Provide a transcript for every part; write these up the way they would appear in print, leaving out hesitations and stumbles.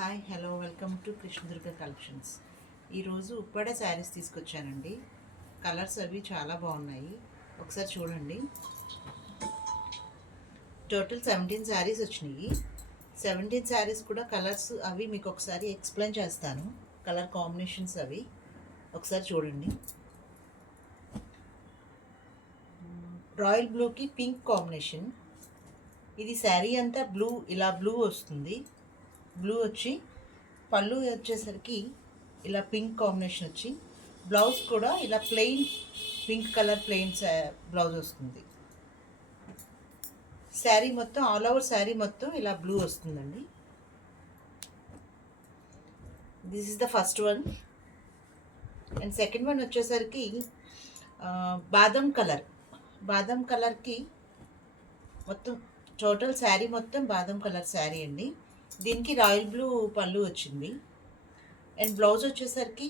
Hi hello welcome to Krishnadurga collections. ఈరోజు ఉప్పాడ శారీస్ తీసుకొచ్చానండి. Colours అవి చాలా బాగున్నాయి, ఒకసారి చూడండి. టోటల్ 17 శారీస్ వచ్చినాయి. 17 శారీస్ కూడా కలర్స్ అవి మీకు ఒకసారి ఎక్స్ప్లెయిన్ చేస్తాను. కలర్ కాంబినేషన్స్ అవి ఒకసారి చూడండి. రాయల్ బ్లూకి పింక్ కాంబినేషన్. ఇది శారీ అంతా బ్లూ, ఇలా బ్లూ వస్తుంది. బ్లూ వచ్చి పళ్ళు వచ్చేసరికి ఇలా పింక్ కాంబినేషన్ వచ్చి, బ్లౌజ్ కూడా ఇలా plain pink colour plain blouse వస్తుంది. శారీ మొత్తం ఆల్ ఓవర్ శారీ మొత్తం ఇలా బ్లూ వస్తుందండి. This is the first one. And second one వచ్చేసరికి బాదం కలర్. బాదం కలర్కి మొత్తం టోటల్ శారీ మొత్తం బాదం కలర్ శారీ అండి. దీనికి రాయల్ బ్లూ పళ్ళు వచ్చింది. అండ్ బ్లౌజ్ వచ్చేసరికి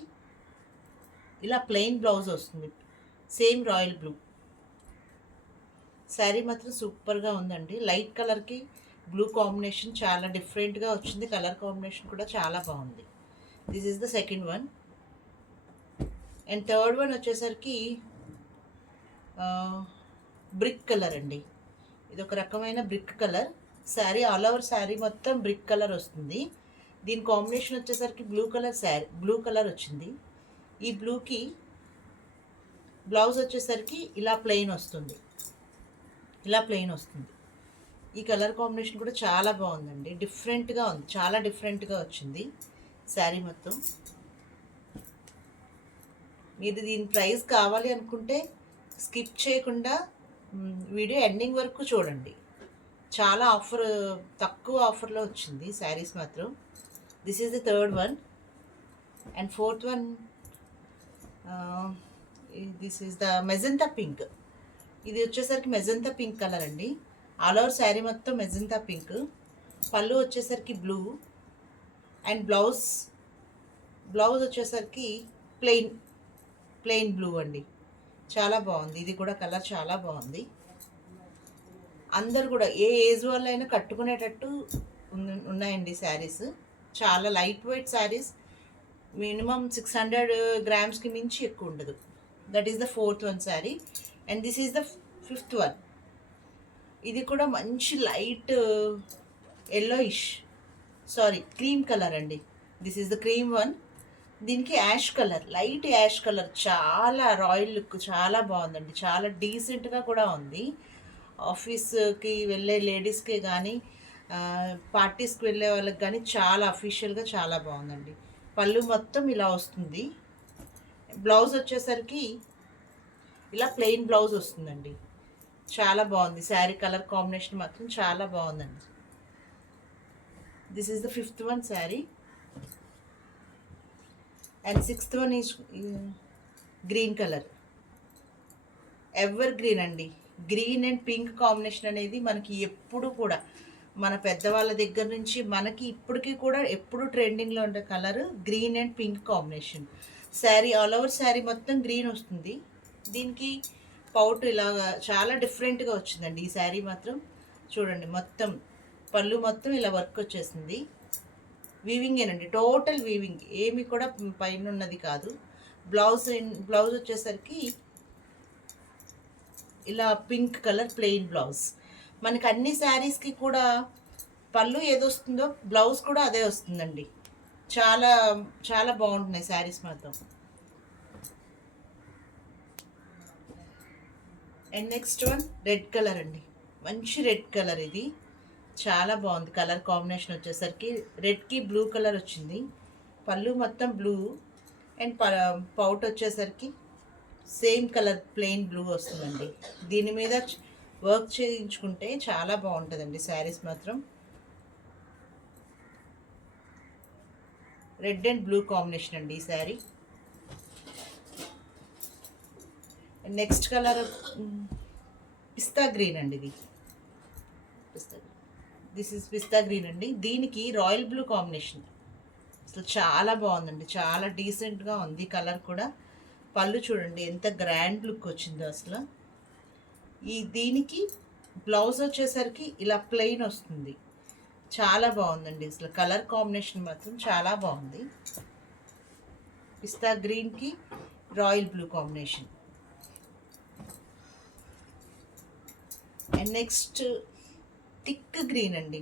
ఇలా ప్లెయిన్ బ్లౌజ్ వస్తుంది, సేమ్ రాయల్ బ్లూ. శారీ మాత్రం సూపర్గా ఉందండి. లైట్ కలర్కి బ్లూ కాంబినేషన్ చాలా డిఫరెంట్గా వచ్చింది. కలర్ కాంబినేషన్ కూడా చాలా బాగుంది. This is the second one. And third one వచ్చేసరికి బ్రిక్ కలర్ అండి. ఇది ఒక రకమైన brick colour sari. All over sari మొత్తం బ్రిక్ కలర్ వస్తుంది. దీని కాంబినేషన్ వచ్చేసరికి blue colour sari, blue colour వచ్చింది. ఈ బ్లూకి బ్లౌజ్ వచ్చేసరికి ఇలా ప్లెయిన్ వస్తుంది, ఇలా ప్లెయిన్ వస్తుంది. ఈ కలర్ కాంబినేషన్ కూడా చాలా బాగుందండి, డిఫరెంట్గా ఉంది, చాలా డిఫరెంట్గా వచ్చింది శారీ మొత్తం. మీరు దీని ప్రైస్ కావాలి అనుకుంటే స్కిప్ చేయకుండా వీడియో ఎండింగ్ వరకు చూడండి. చాలా ఆఫర్, తక్కువ ఆఫర్లో వచ్చింది శారీస్ మాత్రం. This is the third one. And fourth one, this is the magenta pink. ఇది వచ్చేసరికి మెజంతా పింక్ కలర్ అండి. ఆల్ ఓవర్ శారీ మొత్తం మెజంతా పింక్. పళ్ళు వచ్చేసరికి బ్లూ. అండ్ బ్లౌజ్ వచ్చేసరికి ప్లెయిన్ బ్లూ అండి. చాలా బాగుంది. ఇది కూడా కలర్ చాలా బాగుంది. అందరు కూడా ఏ ఏజ్ వాళ్ళైనా కట్టుకునేటట్టు ఉన్నాయండి శారీస్. చాలా లైట్ వెయిట్ శారీస్. మినిమం 600 గ్రామ్స్కి మించి ఎక్కువ ఉండదు. That is the fourth one sari. And this is the fifth one. ఇది కూడా మంచి లైట్ ఎల్లోయిష్, క్రీమ్ కలర్ అండి. This is the cream one. దీనికి ash colour, light ash colour, చాలా రాయల్ లుక్, చాలా బాగుందండి. చాలా డీసెంట్గా కూడా ఉంది. ఆఫీస్కి వెళ్ళే లేడీస్కి కానీ పార్టీస్కి వెళ్ళే వాళ్ళకి కానీ చాలా అఫీషియల్గా చాలా బాగుందండి. పళ్ళు మొత్తం ఇలా వస్తుంది. బ్లౌజ్ వచ్చేసరికి ఇలా ప్లెయిన్ బ్లౌజ్ వస్తుందండి. చాలా బాగుంది. శారీ కలర్ కాంబినేషన్ మాత్రం చాలా బాగుందండి. This is the fifth one sari. And sixth one is green colour, ever green అండి. గ్రీన్ అండ్ పింక్ కాంబినేషన్ అనేది మనకి ఎప్పుడు కూడా మన పెద్దవాళ్ళ దగ్గర నుంచి మనకి ఇప్పటికీ కూడా ఎప్పుడు ట్రెండింగ్లో ఉండే colour green and pink combination. Sari all over sari మొత్తం గ్రీన్ వస్తుంది. దీనికి పౌట్ ఇలాగా చాలా డిఫరెంట్గా వచ్చిందండి. ఈ శారీ మాత్రం చూడండి, మొత్తం పళ్ళు మొత్తం ఇలా వర్క్ వచ్చేసింది. వీవింగేనండి, టోటల్ వీవింగ్, ఏమి కూడా పైన ఉన్నది కాదు. బ్లౌజ్ వచ్చేసరికి ఇలా పింక్ కలర్ ప్లెయిన్ బ్లౌజ్. మనకి అన్ని శారీస్కి కూడా పళ్ళు ఏదొస్తుందో బ్లౌజ్ కూడా అదే వస్తుందండి. చాలా చాలా బాగుంటున్నాయి శారీస్ మాత్రం. And next one red colour అండి. మంచి రెడ్ కలర్. ఇది చాలా బాగుంది. కలర్ కాంబినేషన్ వచ్చేసరికి రెడ్కి బ్లూ కలర్ వచ్చింది. పళ్ళు మొత్తం బ్లూ. అండ్ పౌట్ వచ్చేసరికి సేమ్ కలర్ ప్లెయిన్ బ్లూ వస్తుందండి. దీని మీద వర్క్ చేయించుకుంటే చాలా బాగుంటుందండి శారీస్ మాత్రం. రెడ్ అండ్ బ్లూ కాంబినేషన్ అండి ఈ శారీ. నెక్స్ట్ కలర్ పిస్తా గ్రీన్ అండి. ఇది దిస్ ఇస్ పిస్తా గ్రీన్ అండి. దీనికి రాయల్ బ్లూ కాంబినేషన్. అసలు చాలా బాగుందండి, చాలా డీసెంట్గా ఉంది కలర్ కూడా. పళ్ళు చూడండి ఎంత గ్రాండ్ లుక్ వచ్చిందో అసలు. దీనికి బ్లౌజ్ వచ్చేసరికి ఇలా ప్లెయిన్ వస్తుంది. చాలా బాగుందండి. అసలు కలర్ కాంబినేషన్ మాత్రం చాలా బాగుంది. పిస్తా గ్రీన్కి royal blue combination. And next thick green అండి,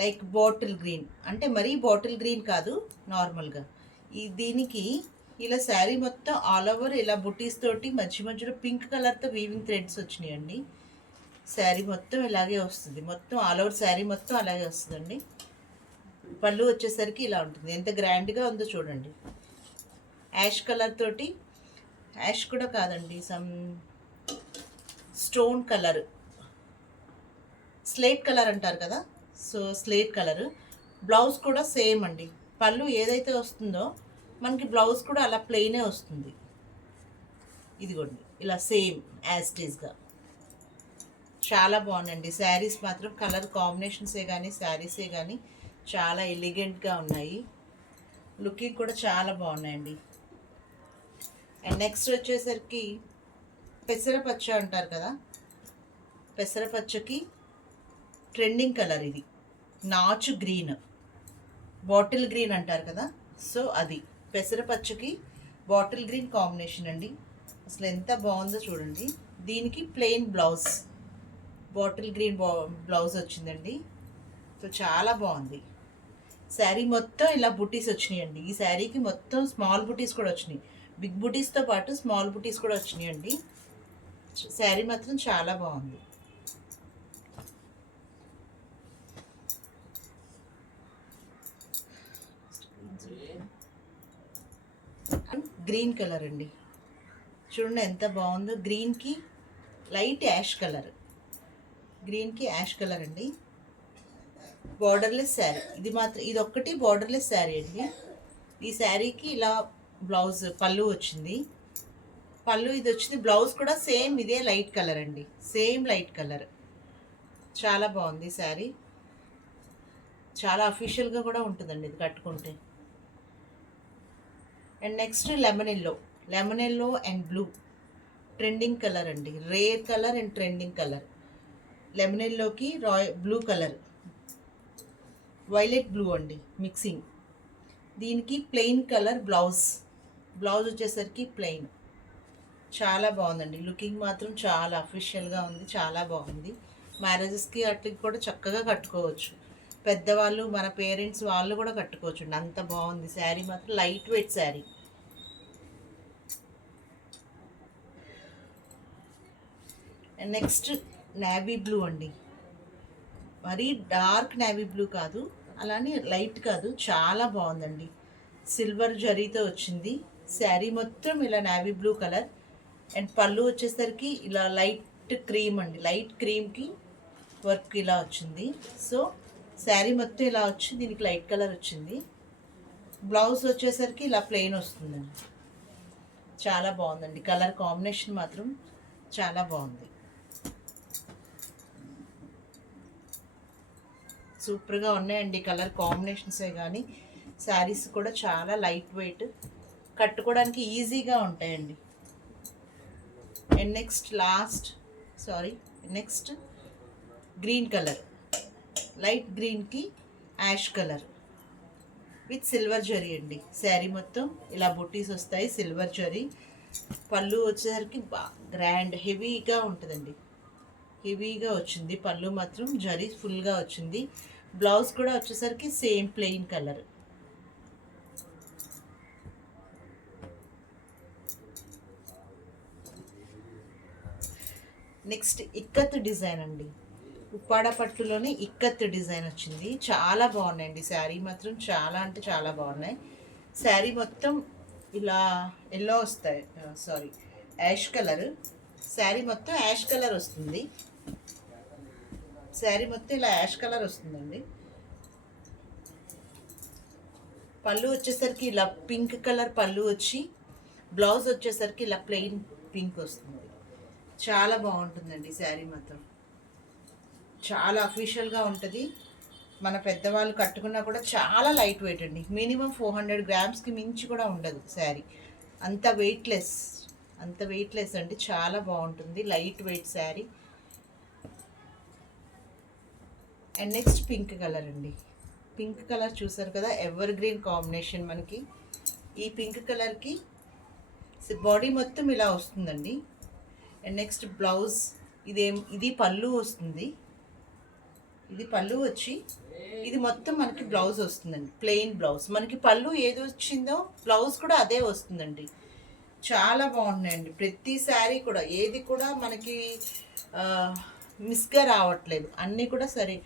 లైక్ బాటిల్ గ్రీన్, అంటే మరీ బాటిల్ గ్రీన్ కాదు, నార్మల్గా. దీనికి ఇలా శారీ మొత్తం ఆల్ ఓవర్ ఇలా బుటీస్ తోటి మధ్య మధ్యలో పింక్ కలర్తో వీవింగ్ థ్రెడ్స్ వచ్చినాయండి. శారీ మొత్తం ఇలాగే వస్తుంది, మొత్తం ఆల్ ఓవర్ శారీ మొత్తం అలాగే వస్తుందండి. పళ్ళు వచ్చేసరికి ఇలా ఉంటుంది. ఎంత గ్రాండ్గా ఉందో చూడండి. యాష్ కలర్ తోటి, యాష్ కూడా కాదండి, some stone colour, slate colour అంటారు కదా, సో స్లేట్ కలర్. బ్లౌజ్ కూడా సేమ్ అండి. పళ్ళు ఏదైతే వస్తుందో మనకి బ్లౌజ్ కూడా అలా ప్లెయినే వస్తుంది. ఇదిగోండి ఇలా సేమ్ యాజ్ టీజ్గా. చాలా బాగుందండి శారీస్ మాత్రం. కలర్ కాంబినేషన్సే కానీ శారీసే కానీ చాలా ఎలిగెంట్గా ఉన్నాయి. లుకింగ్ కూడా చాలా బాగున్నాయండి. అండ్ నెక్స్ట్ వచ్చేసరికి పెసరపచ్చ అంటారు కదా, పెసరపచ్చకి ట్రెండింగ్ కలర్ ఇది నాచు గ్రీన్, బాటిల్ గ్రీన్ అంటారు కదా, సో అది పెసరపచ్చకి బాటిల్ గ్రీన్ కాంబినేషన్ అండి. అసలు ఎంత బాగుందో చూడండి. దీనికి plain blouse, bottle green blouse వచ్చిందండి. సో చాలా బాగుంది. శారీ మొత్తం ఇలా బుటీస్ వచ్చినాయండి. ఈ శారీకి మొత్తం స్మాల్ బుటీస్ కూడా వచ్చినాయి, బిగ్ బుటీస్తో పాటు స్మాల్ బుటీస్ కూడా వచ్చినాయండి. శారీ మాత్రం చాలా బాగుంది. గ్రీన్ కలర్ అండి, చూడండి ఎంత బాగుందో. గ్రీన్కి లైట్ యాష్ కలర్, గ్రీన్కి యాష్ కలర్ అండి. బార్డర్లెస్ శారీ ఇది మాత్రం, ఇది ఒక్కటి బార్డర్లెస్ శారీ అండి. ఈ శారీకి ఇలా బ్లౌజ్ పళ్ళు వచ్చింది, పళ్ళు ఇది వచ్చింది. బ్లౌజ్ కూడా సేమ్ ఇదే లైట్ కలర్ అండి, సేమ్ లైట్ కలర్. చాలా బాగుంది శారీ, చాలా అఫీషియల్గా కూడా ఉంటుందండి ఇది కట్టుకుంటే. And next lemon yellow and blue trending colour అండి, rare colour and trending colour. Lemon ఎల్లోకి బ్లూ కలర్, వైలెట్ బ్లూ అండి మిక్సింగ్. దీనికి ప్లెయిన్ కలర్ బ్లౌజ్, బ్లౌజ్ వచ్చేసరికి ప్లెయిన్. చాలా బాగుందండి. లుకింగ్ మాత్రం చాలా అఫీషియల్గా ఉంది, చాలా బాగుంది. మ్యారేజెస్కి అట్లకి కూడా చక్కగా కట్టుకోవచ్చు. పెద్దవాళ్ళు, మన పేరెంట్స్ వాళ్ళు కూడా కట్టుకోవచ్చు అండి, అంత బాగుంది శారీ మాత్రం. Light weight sari. And next navy blue అండి, మరీ డార్క్ నేవీ బ్లూ కాదు, అలానే లైట్ కాదు, చాలా బాగుందండి. సిల్వర్ జరీతో వచ్చింది శారీ మొత్తం ఇలా నేవీ బ్లూ కలర్. అండ్ పళ్ళు వచ్చేసరికి ఇలా లైట్ క్రీమ్ అండి, లైట్ క్రీమ్కి వర్క్ ఇలా వచ్చింది. సో శారీ మొత్తం ఇలా వచ్చి దీనికి లైట్ కలర్ వచ్చింది. బ్లౌజ్ వచ్చేసరికి ఇలా ప్లెయిన్ వస్తుందండి. చాలా బాగుందండి. కలర్ కాంబినేషన్ మాత్రం చాలా బాగుంది, సూపర్గా ఉన్నాయండి కలర్ కాంబినేషన్సే కానీ. శారీస్ కూడా చాలా లైట్ వెయిట్, కట్టుకోవడానికి ఈజీగా ఉంటాయండి. And next green colour, light గ్రీన్కి ash colour with silver zari అండి. శారీ మొత్తం ఇలా బుట్టీస్ వస్తాయి, సిల్వర్ జరీ. పళ్ళు వచ్చేసరికి గ్రాండ్ హెవీగా ఉంటుందండి, హెవీగా వచ్చింది పళ్ళు మాత్రం, జరీ ఫుల్గా వచ్చింది. బ్లౌజ్ కూడా వచ్చేసరికి same plain colour. Next ikat design అండి, ఉప్పాడ పట్టులోనే ఇక్కత్ డిజైన్ వచ్చింది. చాలా బాగున్నాయండి శారీ మాత్రం, చాలా అంటే చాలా బాగున్నాయి. శారీ మొత్తం ఇలా ఎల్లో వస్తాయి, యాష్ కలర్. శారీ మొత్తం యాష్ కలర్ వస్తుంది, శారీ మొత్తం ఇలా యాష్ కలర్ వస్తుందండి. పళ్ళు వచ్చేసరికి ఇలా పింక్ కలర్ పళ్ళు వచ్చి, బ్లౌజ్ వచ్చేసరికి ఇలా ప్లెయిన్ పింక్ వస్తుంది. చాలా బాగుంటుందండి శారీ మాత్రం, చాలా అఫీషియల్గా ఉంటుంది. మన పెద్దవాళ్ళు కట్టుకున్నా కూడా చాలా లైట్ వెయిట్ అండి. మినిమం 400 గ్రామ్స్కి మించి కూడా ఉండదు శారీ, అంత వెయిట్లెస్ అండి. చాలా బాగుంటుంది, light weight sari. And next pink colour అండి. పింక్ కలర్ చూసారు కదా, ఎవర్ గ్రీన్ కాంబినేషన్ మనకి. ఈ పింక్ కలర్కి బాడీ మొత్తం ఇలా వస్తుందండి. అండ్ నెక్స్ట్ బ్లౌజ్ ఇది పళ్ళు వస్తుంది. ఇది పళ్ళు వచ్చి ఇది మొత్తం మనకి బ్లౌజ్ వస్తుందండి, ప్లెయిన్ బ్లౌజ్. మనకి పళ్ళు ఏది వచ్చిందో బ్లౌజ్ కూడా అదే వస్తుందండి. చాలా బాగున్నాయండి. ప్రతి శారీ కూడా ఏది కూడా మనకి మిస్గా రావట్లేదు, అన్నీ కూడా సరే.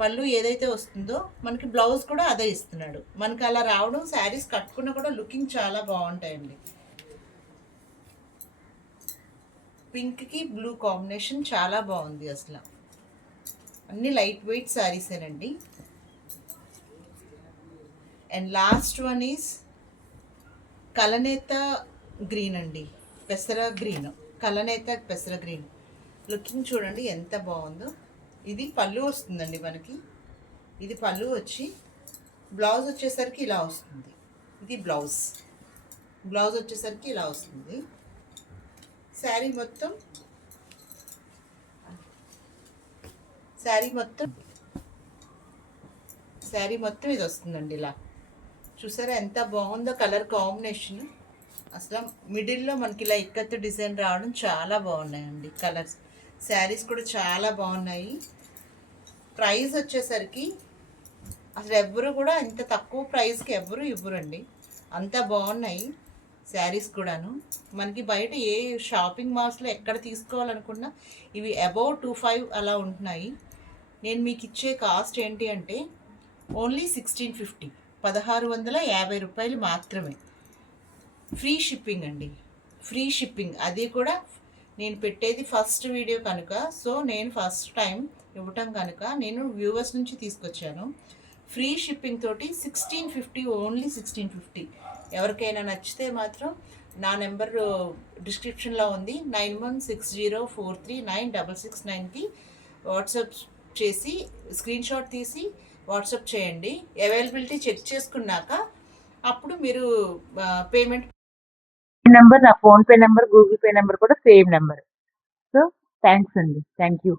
పళ్ళు ఏదైతే వస్తుందో మనకి బ్లౌజ్ కూడా అదే ఇస్తున్నాడు. మనకి అలా రావడం, శారీస్ కట్టుకున్నా కూడా లుకింగ్ చాలా బాగుంటాయండి. పింక్కి బ్లూ కాంబినేషన్ చాలా బాగుంది అసలు. అన్ని లైట్ వెయిట్ శారీసేనండి. అండ్ లాస్ట్ వన్ ఈజ్ కలనేత గ్రీన్ అండి, పెసర గ్రీన్, కలనేత పెసర గ్రీన్. లుకింగ్ చూడండి ఎంత బాగుందో. ఇది పళ్ళు వస్తుందండి మనకి. ఇది పళ్ళు వచ్చి బ్లౌజ్ వచ్చేసరికి ఇలా వస్తుంది. ఇది బ్లౌజ్ వచ్చేసరికి ఇలా వస్తుంది. శారీ మొత్తం ఇది వస్తుందండి ఇలా. చూసారా ఎంత బాగుందో కలర్ కాంబినేషన్. అసలు మిడిల్లో మనకి ఇలా ఇక్కత్తు డిజైన్ రావడం చాలా బాగున్నాయండి కలర్స్. శారీస్ కూడా చాలా బాగున్నాయి. ప్రైస్ వచ్చేసరికి అసలు ఎవ్వరు కూడా ఇంత తక్కువ ప్రైస్కి ఎవ్వరు ఇవ్వరండి, అంత బాగున్నాయి శారీస్ కూడాను. మనకి బయట ఏ షాపింగ్ మాల్స్లో ఎక్కడ తీసుకోవాలనుకున్నా ఇవి అబౌవ్ 25 అలా ఉంటున్నాయి. నేను మీకు ఇచ్చే కాస్ట్ ఏంటి అంటే ఓన్లీ 1650, 1650 రూపాయలు మాత్రమే. ఫ్రీ షిప్పింగ్ అండి, ఫ్రీ షిప్పింగ్. అది కూడా నేను పెట్టేది ఫస్ట్ వీడియో కనుక, సో నేను ఫస్ట్ టైం ఇవ్వటం కనుక నేను వ్యూవర్స్ నుంచి తీసుకొచ్చాను. ఫ్రీ షిప్పింగ్ తోటి 1650, ఓన్లీ 1650. ఎవరికైనా నచ్చితే మాత్రం నా నెంబర్ డిస్క్రిప్షన్లో ఉంది, 9160439669కి వాట్సాప్ చేసి స్క్రీన్ షాట్ తీసి వాట్సాప్ చేయండి. అవైలబిలిటీ చెక్ చేసుకున్నాక అప్పుడు మీరు పేమెంట్. నెంబర్ నా PhonePe number, Google pay number కూడా సేమ్ నెంబర్. సో థ్యాంక్స్ అండి, థ్యాంక్ యూ.